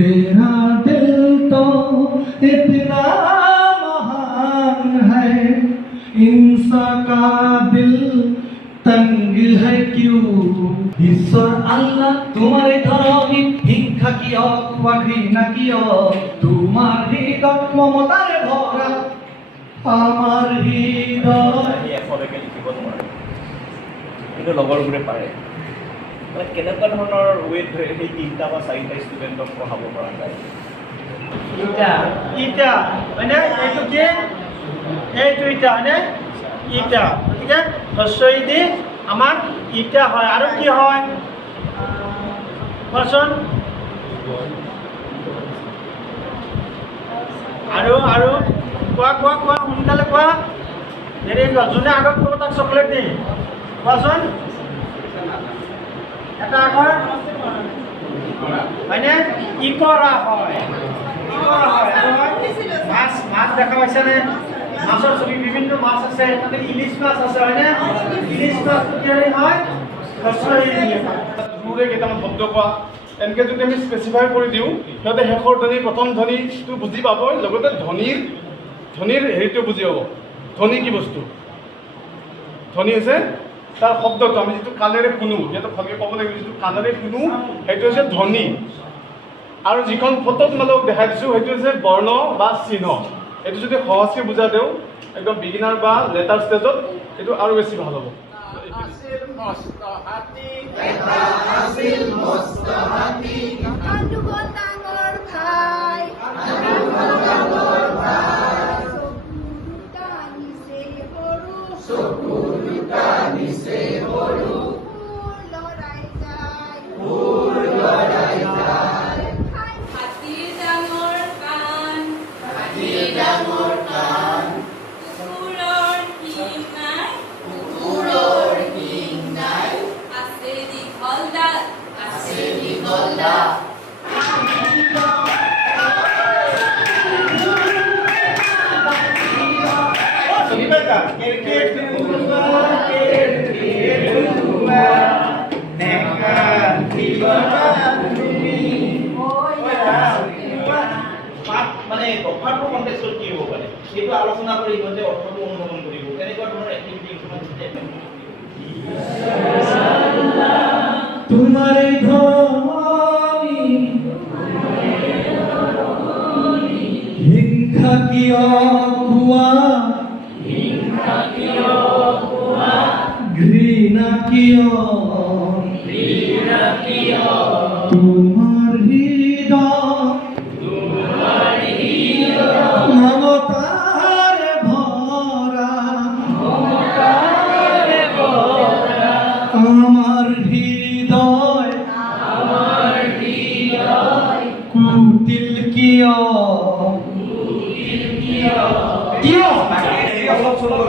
तेरा दिल तो इतना महान है इंसान का दिल तंग है क्यों ঈশ্বর আল্লাহ তোমার ধরনী হিংসা কিয় বা ঘৃণা কিয় তোমার হৃদয় মমতাৰে ভৰা আমাৰ হৃদয় এশলৈকে লিখিব নোৱাৰে কিন্তু লগৰবোৰে পাৰে মানে কেনেকুৱা ধৰণৰ ৱেট ধৰে সেই তিনিটা বা চাৰিটা ষ্টুডেণ্টক পঢ়াব পৰা যায় ইটা হয়নে এইটো কি এইটো ইটা হয়নে ইটা গতিকে হস্ৰই দি আমাৰ ইটা হয় আৰু কি হয় কোৱাচোন আৰু আৰু কোৱা কোৱা কোৱা সোনকালে কোৱা হেৰি যোনে আগত ক'ব তাক চকলেট দিম কোৱাচোন এটা আখৰ হয়নে ইকৰা হয় ইকৰা হয় আৰু মাছ মাছ দেখা পাইছেনে মাছৰ ছবি বিভিন্ন মাছ আছে তাতে ইলিছ মাছ আছে হয়নে ইলিছ মাছটো কি হয় জোৰে কেইটামান শব্দ কোৱা এনেকৈ যদি আমি স্পেচিফাই কৰি দিওঁ সিহঁতে শেষৰ ধ্বনি প্ৰথম ধ্বনিটো বুজি পাব লগতে ধ্বনিৰ হেৰিটো বুজি পাব ধ্বনি কি বস্তু ধ্বনি হৈছে তাৰ শব্দটো আমি যিটো কাণেৰে শুনো সিহঁতক ভালকৈ ক'ব লাগিব যিটো কাণেৰে শুনো সেইটো হৈছে ধ্বনি আৰু যিখন ফটোত তোমালোকক দেখাই দিছোঁ সেইটো হৈছে বৰ্ণ বা চিহ্ন এইটো যদি সহজকৈ বুজা দিওঁ একদম বিগিনাৰ বা লেটাৰ ষ্টেজত এইটো আৰু বেছি ভাল হ'ব মানে কথাটো কণ্টেক্সট কি হ'ব পাৰে সেইটো আলোচনা কৰি ইহঁতে অৰ্থটো অনুধাৱন কৰিব কেনেকুৱা ধৰণৰ এক্টিভিটি কিছুমান তোমাৰে ধৰনী হিংসা কিয় কোৱা ঘৃণা কিয় তোমাৰ হৃদয় মমতাৰে ভৰা আমাৰ হৃদয় কুটিল কিয় অলপ চলপ